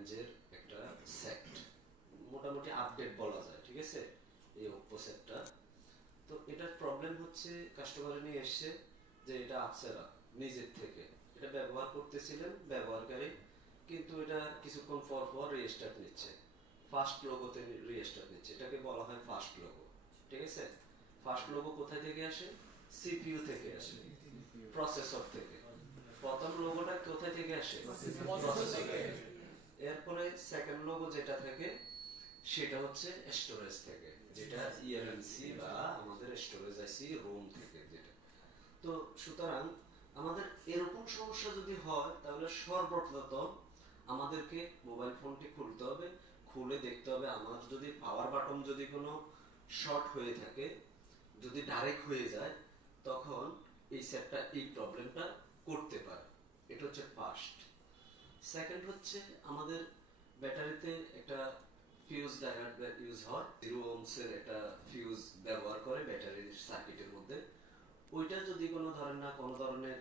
রেঞ্জের একটা সেট, মোটামুটি আপডেট বলা যায়, ঠিক আছে, এই ওপ্পো সেটটা। তো এটার প্রবলেম হচ্ছে কাস্টমার নিয়ে এসছে যে এটা আপসেরা নিজের থেকে, এটা ব্যবহার করতেছিলেন ব্যবহারকারী, কিন্তু এটা কিছুক্ষণ পর পর রিস্টার্ট নিচ্ছে, ফাস্ট লোগোতে রিস্টার্ট নিচ্ছে, এটাকে বলা হয় ফাস্ট লোগো, ঠিক আছে। ফাস্ট লোগো কোথায় থেকে আসে? সিপিইউ থেকে আসে, প্রসেসর থেকে। প্রথম লোগোটা কোথায় থেকে আসে? প্রসেসর থেকে। এরপরে সেকেন্ড লোগো যেটা থাকে সেটা হচ্ছে স্টোরেজ থেকে, যেটা ইআরএমসি বা আমাদের স্টোরেজ আইসি রোম থেকে যেটা। তো সুতরাং আমাদের এরকম সমস্যা যদি হয় তাহলে সর্বপ্রথম আমাদেরকে মোবাইল ফোনটি খুলতে হবে, খুলে দেখতে হবে আমার যদি পাওয়ার বাটন যদি কোনো শর্ট হয়ে থাকে, যদি ডাইরেক্ট হয়ে যায়, তখন এই সেটটা এই প্রবলেমটা করতে পারে। এটা হচ্ছে ফার্স্ট। সেকেন্ড হচ্ছে আমাদের ব্যাটারিতে একটা ফিউজ ডায়োড ইউজ হয়, 0 ওহমসের একটা ফিউজ ব্যবহার করে ব্যাটারির সার্কিটের মধ্যে। ওইটা যদি কোনো ধরনের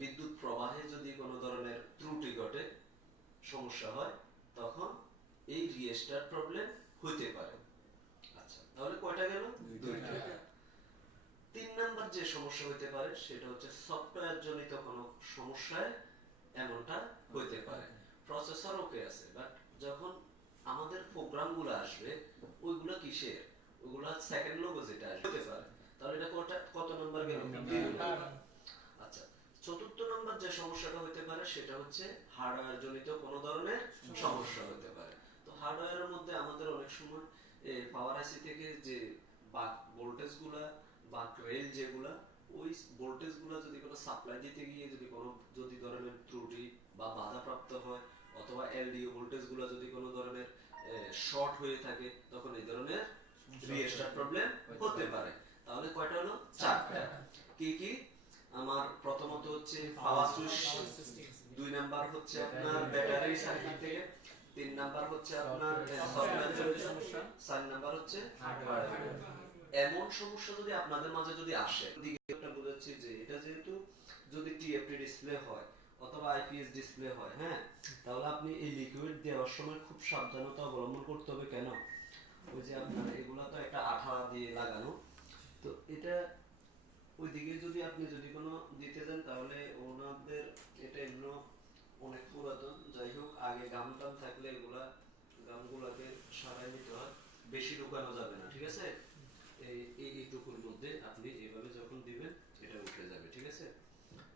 বিদ্যুৎ প্রবাহে যদি কোনো ধরনের ত্রুটি ঘটে, সমস্যা হয়, তখন এই রিস্টার্ট প্রবলেম হইতে পারে। আচ্ছা, তাহলে কয়টা গেল? দুইটা। 3 নাম্বার যে সমস্যা হইতে পারে সেটা হচ্ছে সফটওয়্যার জনিত কোনো সমস্যায় এমনটা হইতে পারে। প্রসেসর ওকে আছে, বাট যখন আমাদের প্রোগ্রামগুলো আসবে ওইগুলা কিসের? ওইগুলা সেকেন্ড লোগো যেটা আসবে হতে পারে। তাহলে এটা কত নাম্বার গেল? 3 নাম্বার। আচ্ছা, চতুর্থ নাম্বার যে সমস্যাটা হতে পারে সেটা হচ্ছে হার্ডওয়্যার জনিত কোনো ধরনের সমস্যা হতে পারে। তো হার্ডওয়্যারের মধ্যে আমাদের অনেক সময় পাওয়ার আইসি থেকে যে বাক ভোল্টেজ গুলা বা রেল যেগুলা, ওই ভোল্টেজ গুলা যদি কোনো সাপ্লাই দিতে গিয়ে যদি ধরনের ত্রুটি বা বাধাপ্রাপ্ত হয়, অথবা এলডিও ভোল্টেজ গুলা যদি কোনো ধরনের শর্ট হয়ে থাকে, তখন এই ধরনের রিস্টার্ট প্রবলেম হতে পারে। তাহলে কয়টা হলো? 4টা। কি কি? আমার প্রথমত হচ্ছে পাওয়ার সুইচ, 2 নাম্বার হচ্ছে আপনার ব্যাটারি সার্কিট থেকে, 3 নাম্বার হচ্ছে আপনার সফটওয়্যার জনিত সমস্যা, 4 নাম্বার হচ্ছে হার্ডওয়্যার। এমন সমস্যা যদি আপনাদের মাঝে যদি আসে, দিকটা বুঝাচ্ছি যে এটা যেহেতু যদি টিএফটি ডিসপ্লে হয় অথবা আইপিএস ডিসপ্লে হয়, হ্যাঁ, তাহলে আপনি এই লিকুইড দেওয়ার সময় খুব সাবধানতা অবলম্বন করতে হবে। কেন? ওই যে আপনার এগুলা তো একটা আঠা দিয়ে লাগানো, তো এটা ওইদিকে যদি আপনি যদি কোনো দিতে যান তাহলে ওনাদের এটা এমন অনেক পুরাতন, যাই হোক, আগে গাম টাম থাকলে এগুলা গামগুলাকে সারাই নিতে হয়, বেশি ঢুকানো যাবে না, ঠিক আছে। এইটুকুর মধ্যে আপনি এইভাবে যখন দিবেন এটা উঠে যাবে, ঠিক আছে।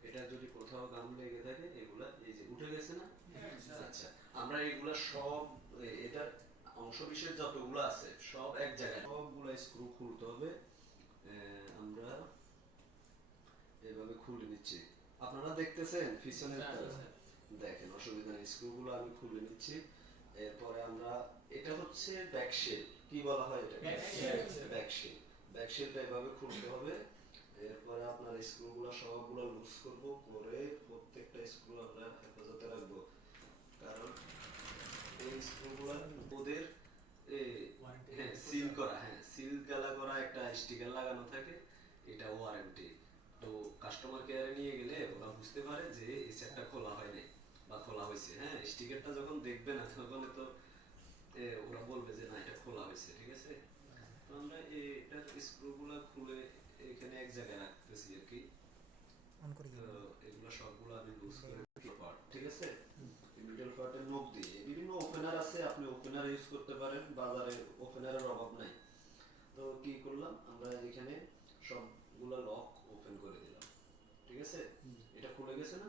এটা যদি কোথাও গাম লেগে থাকে এগুলা এই যে উঠে গেছে না? আচ্ছা, আমরা এগুলা সব এটার অংশ বিশেষ যতগুলো আছে সব এক জায়গায়, সবগুলা স্ক্রু খুলতে হবে। আমরা এভাবে খুলে নিচ্ছি, আপনারা দেখতেছেন পিছনের, দেখেন, অসুবিধা নেই, স্ক্রুগুলো আমি খুলে নিচ্ছি। এরপরে আমরা, এটা হচ্ছে ব্যাকশেল, কি বলা হয় এটা? ব্যাকশেল। ব্যাকশেলটা এভাবে খুলতে হবে। এরপরে আপনার স্ক্রুগুলো সবগুলো লুজ করব, করে প্রত্যেকটা স্ক্রু আমরা হেফাজতে রাখবো, কারণ এই স্ক্রুগুলো ওদের সিল করা, হ্যাঁ, সিল গালা করা একটা স্টিকার লাগানো থাকে, এটা ওয়ারেন্টি। তো কাস্টমার কেয়ারে নিয়ে গেলে ওরা বুঝতে পারে যে এই সেটটা খোলা হয়নি বা খোলা হয়েছে, হ্যাঁ, স্টিকারটা যখন দেখবে না তখন তো ওরা বলবে যে না এটা খোলা হয়েছে, ঠিক আছে। তো আমরা এটার স্ক্রুগুলো খুলে এখানে এক জায়গায় রাখতেছি আর কি। এগুলো সবগুলো আমি লুজ করে পার্ট, ঠিক আছে। মিডল পার্টের নখ দিয়ে বিভিন্ন ওপেনার আছে, আপনি ওপেনার ইউজ করতে পারেন, বাজারে ওপেনারের অভাব নাই। তো কি করলাম, আমরা এখানে সবগুলা লক ওপেন করে দিলাম, ঠিক আছে। এটা খুলে গেছে না?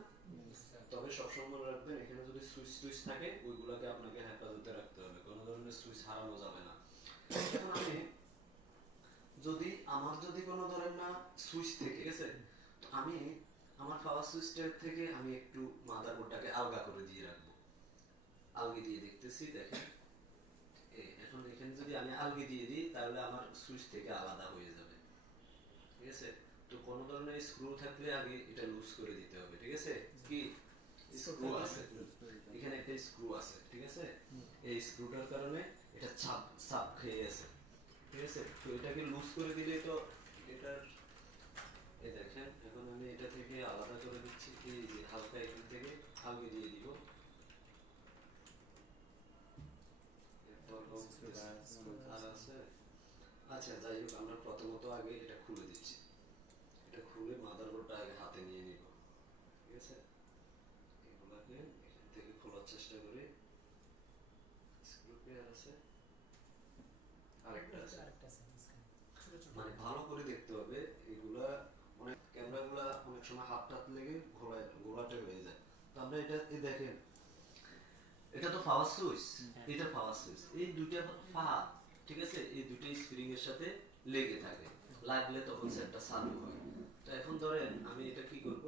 তবে সবসময় মনে রাখবেন এখানে যদি সুইচ থাকে ওইগুলোকে আপনাকে হেফাজতে রাখতে হবে, কোনো ধরনের সুইচ হারানো যাবে না। এখন আমি যদি কোনো ধরেন না সুইচ থেকে, ঠিক আছে, তো আমি আমার পাওয়ার সুইচটার থেকে আমি একটু মাদারবোর্ডটাকে আলগা করে দিয়ে রাখবো, আলগি দিয়ে দেখতেছি, দেখেন এখন এখানে যদি আমি আলগি দিয়ে দিই তাহলে আমার সুইচ থেকে আলাদা হয়ে যাবে, ঠিক আছে। তো কোনো ধরনের স্ক্রু থাকলে আগে এটা লুজ করে দিতে হবে, ঠিক আছে। কি স্ক্রু আছে, এখানে একটা স্ক্রু আছে, ঠিক আছে, এই স্ক্রুটার কারণে এটা চাপ খেয়ে আছে, ঠিক আছে। তো এটাকে লুজ করে দিলে তো এটার, এই দেখেন এখন আমি এটা থেকে আলাদা করে দিচ্ছি, এই যে হালকা এখান থেকে আলগি দিয়ে দিব, আর আছে। আচ্ছা যাই হোক, আমরা প্রথমত আগে এটা খুলে দিচ্ছি। এটা খুলে মাদারবোর্ডটা আগে হাতে নিয়ে নিব, ঠিক আছে? এগুলাকে এখান থেকে খোলার চেষ্টা করি। স্ক্রু পেয়ার আছে, আরেকটা আছে। মানে ভালো করে দেখতে হবে এগুলা। অনেক ক্যামেরাগুলা অনেক সময় হাত টাত লেগে ঘোলাটে হয়ে যায়। তো আমরা এটা দেখেন, এটা তো পাওয়ার সুইচ, এটা পাওয়ার সুইচ, এই দুইটা ফা, ঠিক আছে? এই দুটো স্প্রিং এর সাথে লেগে থাকে, লাগলে তখন সেটটা চালু হয়। তো এখন ধরেন আমি এটা কি করব,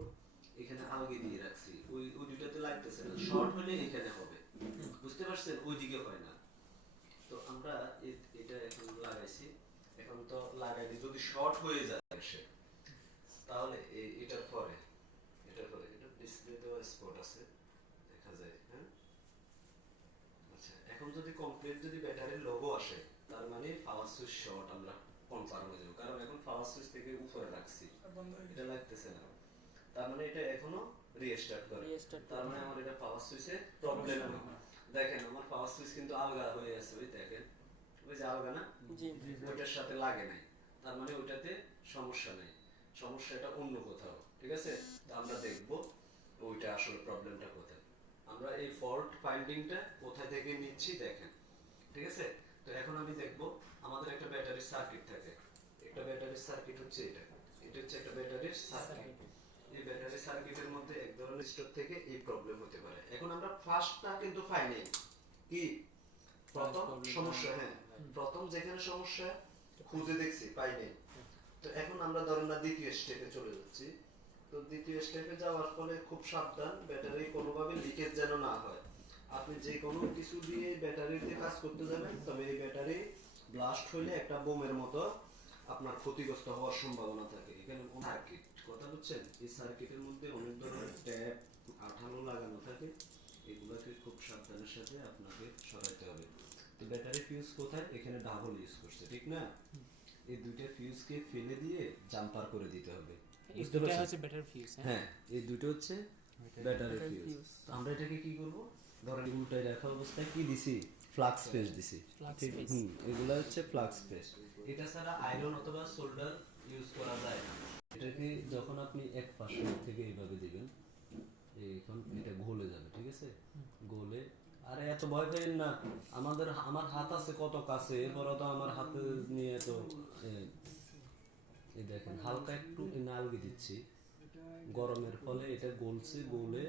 এখানে আলগি দিয়ে রাখছি, ওই ওই দুইটাতে লাগতেছে না, শর্ট হলে এখানে হবে, বুঝতে পারছেন? ওইদিকে হয় না। তো আমরা এটা এখন লাগাইছি, এখন তো লাগাইলে যদি শর্ট হয়ে যায় সে, তাহলে এটার পরে এটা ডিসপ্লে দেওয়া স্পট আছে, দেখা যায়, হ্যাঁ? আচ্ছা, এখন যদি কমপ্লিট যদি ব্যাটারির লোগো আসে, তার মানে পাওয়ার সুইচ শর্ট, আমরা কনফার্ম হয়ে যাব, কারণ এখন পাওয়ার সুইচ থেকে উপরে রাখছি, এটা লাগতেছে না। তার মানে এটা এখনো রিস্টার্ট করে, তার মানে আমার এটা পাওয়ার সুইচে প্রবলেম হবে। দেখেন আমার পাওয়ার সুইচ কিন্তু আলগা হয়ে আছে, ওই দেখেন, ওই যে আলগা না, ওইটার সাথে লাগে নাই, তার মানে ওইটাতে সমস্যা নেই, সমস্যাটা অন্য কোথাও, ঠিক আছে? তো আমরা দেখব ওইটা আসলে প্রবলেমটা কোথায়। আমরা এই ফল্ট ফাইন্ডিংটা কোথা থেকে নিচ্ছি দেখেন, ঠিক আছে? তো এখন আমি দেখব, আমাদের একটা ব্যাটারির সার্কিট থাকে, একটা ব্যাটারির সার্কিট হচ্ছে এটা, এটা হচ্ছে একটা ব্যাটারির সার্কিট। এই ব্যাটারি সার্কিটের মধ্যে এক ধরনের স্টোর থেকে এই প্রবলেম হতে পারে। এখন আমরা ফার্স্টটা কিন্তু পাই নাই, কি প্রথম সমস্যা, হ্যাঁ প্রথম যেখানে সমস্যা খুঁজে দেখছি পাই নাই। তো এখন আমরা ধরেন না দ্বিতীয় স্টেপে চলে যাচ্ছি। তো দ্বিতীয় স্টেপে যাওয়ার ফলে খুব সাবধান, ব্যাটারি কোনোভাবে লিকেজ যেন না হয়। আপনি যে কোনো কিছু দিয়ে ব্যাটারিতে কাজ করতে যাবেন, তবে এই ব্যাটারি ব্লাস্ট হইলে একটা বোমের মতো আপনার ক্ষতিগ্রস্ত হওয়ার সম্ভাবনা থাকে। এখানে সার্কিট কথা বলছেন, এই সার্কিটের মধ্যে অনেক ধরনের ট্যাপ আঠালো লাগানো থাকে, এগুলোকে খুব সাবধানের সাথে আপনাকে সরাইতে হবে। তো ব্যাটারি ফিউজ কোথায়, এখানে ডাবল ইউজ করছে, ঠিক না? এই দুইটা ফিউজকে ফেলে দিয়ে জাম্পার করে দিতে হবে, বুঝতে পারছেন? হচ্ছে ব্যাটারি ফিউজ। হ্যাঁ এই দুটো হচ্ছে ব্যাটারি ফিউজ। তো আমরা এটাকে কি করব, ধরেন উল্টায় রাখা অবস্থায় কি দিছি, ফ্লাক্স পেজ দিছি, ঠিক? এগুলো হচ্ছে ফ্লাক্স পেজ। এটা ছাড়া আয়রন অথবা সোল্ডার ইউজ করা যায় না। এটাকে যখন আপনি এক পাশ থেকে এইভাবে দিবেন, এখন এটা গলে যাবে, ঠিক আছে? গলে, আরে এত ভয় পেন না, আমার হাত আছে কত কাছে, এরপরও তো আমার হাতে নিয়ে তো এই দেখেন হালকা একটু নালগি দিচ্ছি, গরমের ফলে এটা গলছে, গলে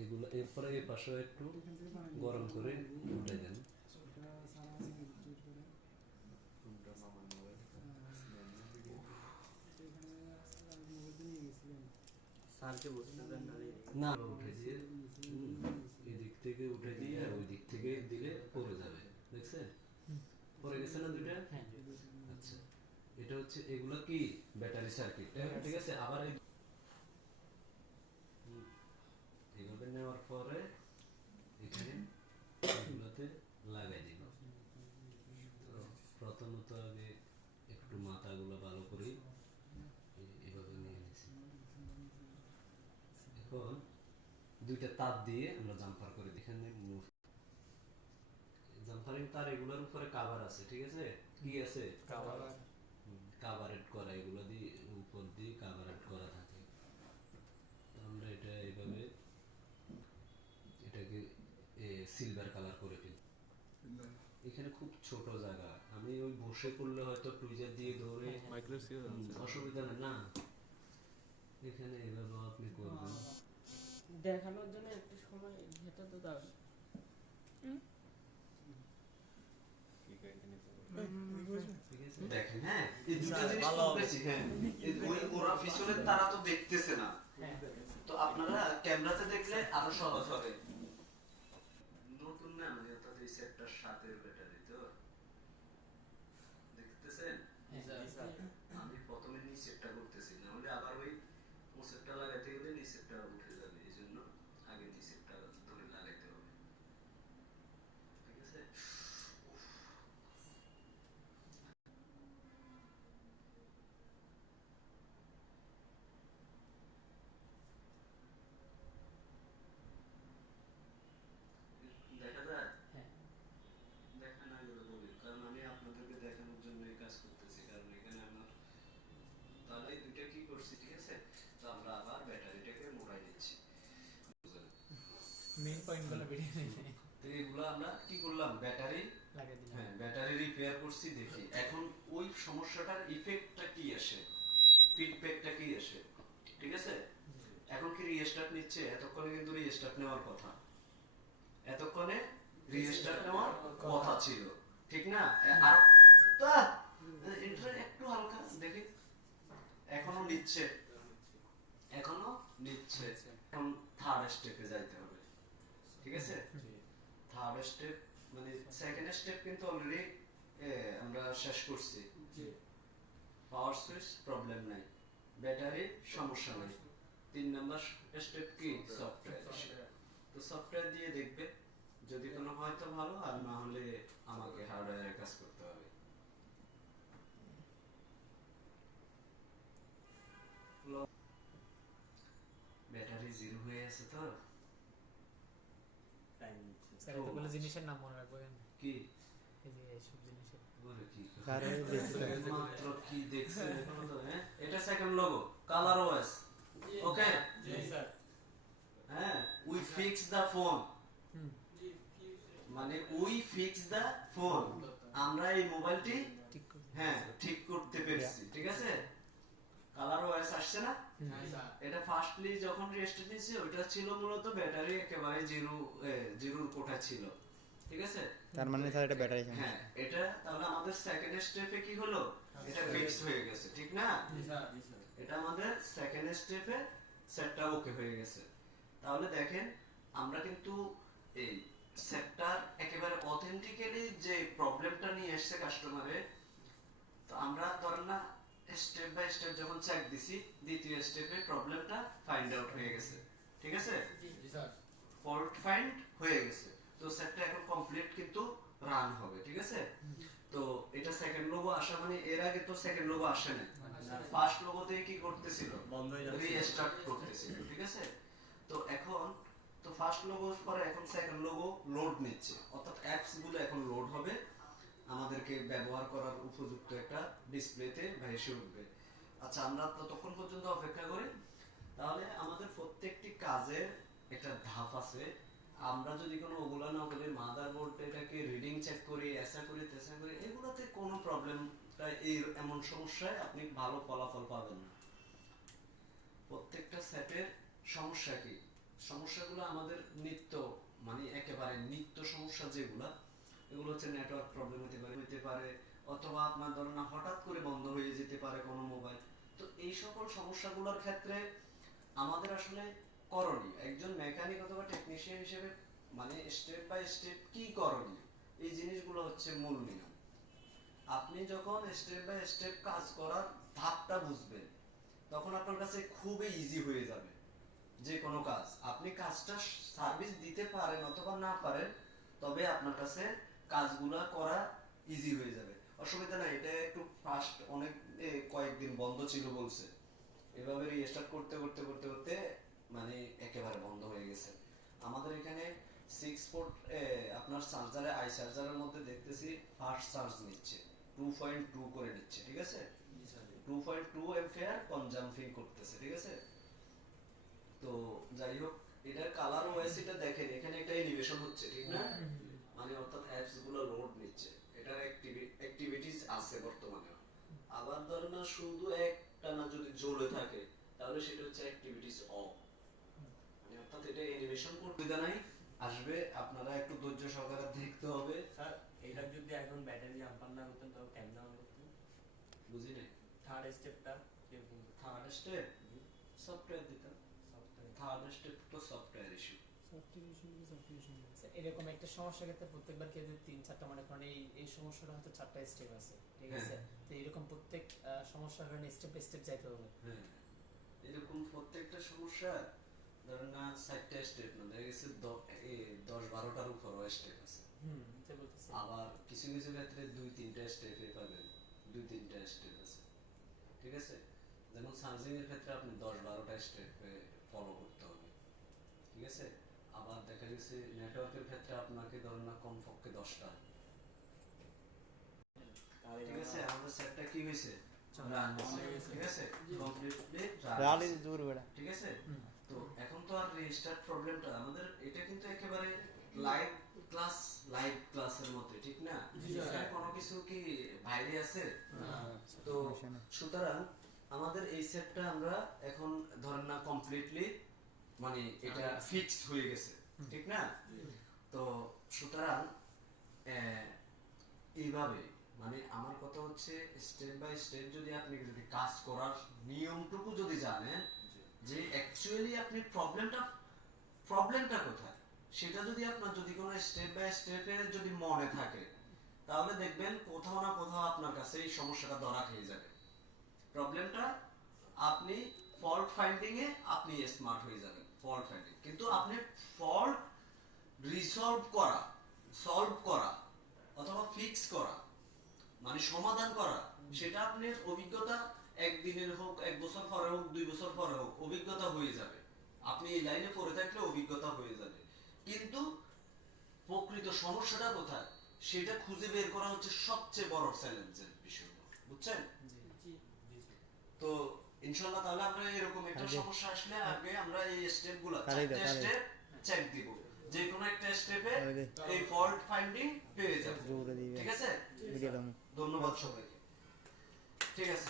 এগুলো এরপরে এই পাশে একটু গরম করে উঠে দেন। না উঠে দিয়ে এদিক থেকে উঠে দিয়ে ওই দিক থেকে দিলে পড়ে যাবে, দেখছেন? পড়ে গেছে না দুইটা? আচ্ছা, এটা হচ্ছে এগুলো কি ব্যাটারি সার্কিট, ঠিক আছে? আবার এইভাবে নেওয়ার পরে এখানে এগুলোতে লাগাই দিব। তো প্রথমত আগে একটু মাথাগুলো ভালো করে এভাবে নিয়ে নিছি। এখন দুইটা তার দিয়ে আমরা জাম্পার করে এখানে জাম্পারিং তার এগুলোর উপরে কভার আছে, ঠিক আছে? কি আছে? কাভারেট করা, এগুলো দিয়ে উপর দিয়ে কাভারেট করা থাকে। আমরা এটা এইভাবে এটাকে সিলভার কালার করে ফেলি। এখানে খুব ছোট জায়গা, আমি ওই বসে করলে হয়তো টুইজার দিয়ে ধরে অসুবিধা নেই না, এখানে এইভাবে আপনি করবেন দেখানোর জন্য একটু সময় এটা তো দাও। দেখেন, হ্যাঁ এই দুটো জিনিস খুব বেশি, হ্যাঁ ওরা পিছনের তারা তো দেখতেছে না, তো আপনারা ক্যামেরাতে দেখলে আরো সহজ হবে। নতুন না মানে তাদের সেটটার সাথে ব্যাটারি তো দেখতেছেন, আমি প্রথমে নিচেরটা করতেছি, না হলে আবার ওই মোসেটটা লাগাইতে গেলে নিচেরটা উঠে যাবে, এই জন্য আগে নিচেরটা ধরে লাগাইতে হবে, ঠিক আছে? দেখা যায় মেইন পয়েন্টগুলো বেরিয়ে নেই তো এগুলো আমরা কি করলাম, ব্যাটারি লাগিয়ে দিলাম। হ্যাঁ ব্যাটারি রিপেয়ার করছি। দেখি এখন ওই সমস্যাটার ইফেক্টটা কি আসে, ফিডব্যাকটা কি আসে, ঠিক আছে। এখন কি রিস্টার্ট নিচ্ছে? এতক্ষণে কিন্তু রিস্টার্ট নেওয়ার কথা, এতক্ষণে রিস্টার্ট নেওয়ার কথা ছিল, ঠিক না? আর এটা একটু হালকা দেখি, এখনো নিচ্ছে, এখনো নিচ্ছে। এখন থার্ড স্টেপে যাইতে হবে, ঠিক আছে। থার্ড স্টেপ মানে সেকেন্ড স্টেপ কিন্তু অলরেডি আমরা শেষ করছি। পাওয়ার সুইচ প্রবলেম নাই, ব্যাটারি সমস্যা নাই। 3 নাম্বার স্টেপ কি, সফটওয়্যার। তো সফটওয়্যার দিয়ে দেখবে, যদি কোনো হয় তো ভালো, আর না হলে আমাকে হার্ডওয়্যারের কাজ করতে হবে। ব্যাটারি জিরো হয়ে আছে তো, স্যার এতগুলো জিনিসের নাম মনে রাখবো কেন? কি এই যে এইসব জিনিসের বলে কি কারো দেখতে মাত্র কি দেখছেন এখনো তো, হ্যাঁ এটা সেকেন্ড লোগো, কালার ওএস, ওকে। হ্যাঁ, উই ফিক্স দা ফোন, মানে উই ফিক্স দা ফোন, আমরা এই মোবাইলটি ঠিক করে হ্যাঁ ঠিক করতে পেরেছি, ঠিক আছে। কালার ওএস আসছে না, এটা ফার্স্টলি যখন রেস্টার্ট দিয়েছি ওটা ছিল মূলত ব্যাটারি একেবারে জিরোর কোঠা ছিল, ঠিক আছে। তার মানে স্যার এটা ব্যাটারি হ্যাঁ এটা তাহলে আমাদের সেকেন্ড স্টেপে কি হলো, এটা ফিক্স হয়ে গেছে, ঠিক না। এটা আমাদের সেকেন্ড স্টেপে সেটটা ওকে হয়ে গেছে। তাহলে দেখেন আমরা কিন্তু এই সেটটার একেবারে অথেন্টিক্যালি যে প্রবলেমটা নিয়ে এসেছে কাস্টমারে, তো আমরা ধরেন না স্টেপ বাই স্টেপ যখন চেক দিছি, দ্বিতীয় স্টেপে প্রবলেমটা ফাইন্ড আউট হয়ে গেছে, ঠিক আছে। ফল্ট ফাইন্ড হয়ে গেছে, তো সেটটা এখন কমপ্লিট কিন্তু রান হবে, ঠিক আছে। তো এটা সেকেন্ড লোগো আসা মানে এর আগে তো সেকেন্ড লোগো আসে না, ফার্স্ট লোগোতে কি করতেছিল, বন্ধ হয়ে যাচ্ছে, রিস্টার্ট করতেছিল, ঠিক আছে। তো এখন তো ফার্স্ট লোগোর পরে এখন সেকেন্ড লোগো লোড নিচ্ছে, অর্থাৎ অ্যাপস গুলো এখন লোড হবে, আমাদেরকে ব্যবহার করার উপযুক্ত একটা ডিসপ্লেতে ভেসে উঠবে। আচ্ছা আমরা ততক্ষণ পর্যন্ত অপেক্ষা করি। তাহলে আমাদের প্রত্যেকটি কাজের একটা ধাপ আছে, আমরা যদি কোনো ওগুলা না করি, মাদারবোর্ড এটাকে রিডিং চেক করি, এসা করি তেসা করি, এগুলোতে কোনো প্রবলেম, এই এমন সমস্যায় আপনি ভালো ফলাফল পাবেন না। প্রত্যেকটা সেটের সমস্যা কি, সমস্যাগুলো আমাদের নিত্য মানে একেবারে নিত্য সমস্যা যেগুলা, এগুলো হচ্ছে নেটওয়ার্ক প্রবলেম হতে পারে অথবা আপনার ধরেন না হঠাৎ করে বন্ধ হয়ে যেতে পারে কোনো মোবাইল। তো এই সকল সমস্যাগুলোর ক্ষেত্রে আমাদের আসলে করণীয়, একজন মেকানিক অথবা টেকনিশিয়ান হিসেবে মানে স্টেপ বাই স্টেপ কি করণীয়, এই জিনিসগুলো হচ্ছে মূল নিয়ম। আপনি যখন স্টেপ বাই স্টেপ কাজ করার ধাপটা বুঝবেন, তখন আপনার কাছে খুবই ইজি হয়ে যাবে যে কোনো কাজ। আপনি কাজটা সার্ভিস দিতে পারেন অথবা না পারেন, তবে আপনার কাছে কাজগুলা করা ইজি হয়ে যাবে, অসুবিধা নাই। এটা একটু ফাস্ট, অনেক কয়েকদিন বন্ধ ছিল বলছে, এভাবে রিস্টার্ট করতে করতে করতে করতে মানে একেবারে বন্ধ হয়ে গেছে। আমাদের এখানে 6 পোর্ট আপনার চার্জারে, আই চার্জারের মধ্যে দেখতেছি ফাস্ট চার্জ নিচ্ছে, 2.2 করে নিচ্ছে, ঠিক আছে। 2.2 এম্পিয়ার কনজাম্পিং করতেছে, ঠিক আছে। তো যাই হোক, এটার কালার ওএস এটা দেখেন, এখানে একটা অ্যানিমেশন হচ্ছে, ঠিক না, মানে অর্থাৎ অ্যাপস গুলো লোড নিচ্ছে, এটার অ্যাক্টিভিটিস আছে বর্তমানে। আবার ধরেন না শুধু একটা না যদি জ্বলে থাকে, তাহলে সেটা হচ্ছে অ্যাক্টিভিটিস অফ, মানে অর্থাৎ এটা অ্যানিমেশন করতে নাই আসবে, আপনারা একটু ধৈর্য সহকারে দেখতে হবে। স্যার এটা যদি এখন ব্যাটারি জাম্পার না করতেন তাও কেমন অন করতেন? বুঝি নাই থার্ড স্টেপটা কিরকম? থার্ড স্টেপ সফটওয়্যার দিতাম, থার্ড স্টেপ তো সফটওয়্যার ইস্যু। এরকম একটা সমস্যার ক্ষেত্রে প্রত্যেকবার কেউ যদি 3-4টা মনে করেন এই সমস্যাটা হয়তো 4টা স্টেপ আছে, ঠিক আছে। তো এরকম প্রত্যেক সমস্যার কারণে স্টেপ বাই স্টেপ যাইতে হবে। হ্যাঁ এরকম প্রত্যেকটা সমস্যা ধরেন না 4টা স্টেপ না, দেখা গেছে 10-12টার উপরও স্টেপ আছে। তাই বলতেছি। আবার কিছু কিছু ক্ষেত্রে 2-3টা স্টেপে পাবেন, 2-3টা স্টেপ আছে, ঠিক আছে। যেমন চার্জিং এর ক্ষেত্রে আপনি 10-12টা স্টেপে ফলো করতে হবে, ঠিক আছে। আবার দেখা গেছে নেটওয়ার্কের ক্ষেত্রে আপনাকে ধরেন না কমপক্ষে 10টা, ঠিক আছে। আমাদের সেটটা কি হয়েছে, রান হয়েছে, ঠিক আছে, কমপ্লিটলি রান, রালি দূর বেড়া ঠিক আছে। তো এখন তো আর রিস্টার্ট প্রবলেমটা আমাদের এটা কিন্তু একেবারে লাইভ ক্লাসের মধ্যে, ঠিক না? এখানে কোনো কিছু কি বাইরে আছে? তো সমস্যা নেই। সুতরাং আমাদের এই সেটটা আমরা এখন ধরেন না কমপ্লিটলি মানে এটা ফিক্সড হয়ে গেছে, ঠিক না? তো সুতরাং এইভাবে মানে আমার কথা হচ্ছে স্টেপ বাই স্টেপ যদি আপনি যদি কাজ করার নিয়মটুকু যদি জানেন যে অ্যাকচুয়ালি আপনি প্রবলেমটা কোথায় সেটা যদি আপনার যদি কোনো স্টেপ বাই স্টেপে যদি মনে থাকে তাহলে দেখবেন কোথাও না কোথাও আপনার কাছে এই সমস্যাটা ধরা খেয়ে যাবে। প্রবলেমটা আপনি ফল্ট ফাইন্ডিং এ আপনি স্মার্ট হয়ে যাবেন, ফল্ট ফাইন্ডিং, কিন্তু আপনি ফল্ট সলভ করা অথবা ফিক্স করা মানে সমাধান করা সেটা আপনার অভিজ্ঞতা একদিনের হোক, এক বছর পরে হোক, 2 বছর পরে হোক, অভিজ্ঞতা হয়ে যাবে। আপনি এই লাইনে পড়ে থাকলে অভিজ্ঞতা হয়ে যাবে, কিন্তু প্রকৃত সমস্যাটা কোথায় সেটা খুঁজে বের করা হচ্ছে সবচেয়ে বড় চ্যালেঞ্জের বিষয়, বুঝছেন? তো ইনশাআল্লাহ তাহলে আমরা এরকম একটা সমস্যা আসলে আগে আমরা এই স্টেপগুলো চারটি স্টেপ চেক দিব, যে কোনো একটা স্টেপে এই ফল্ট ফাইন্ডিং পেয়ে যাব, ঠিক আছে? ধন্যবাদ সবাইকে, ঠিক আছে।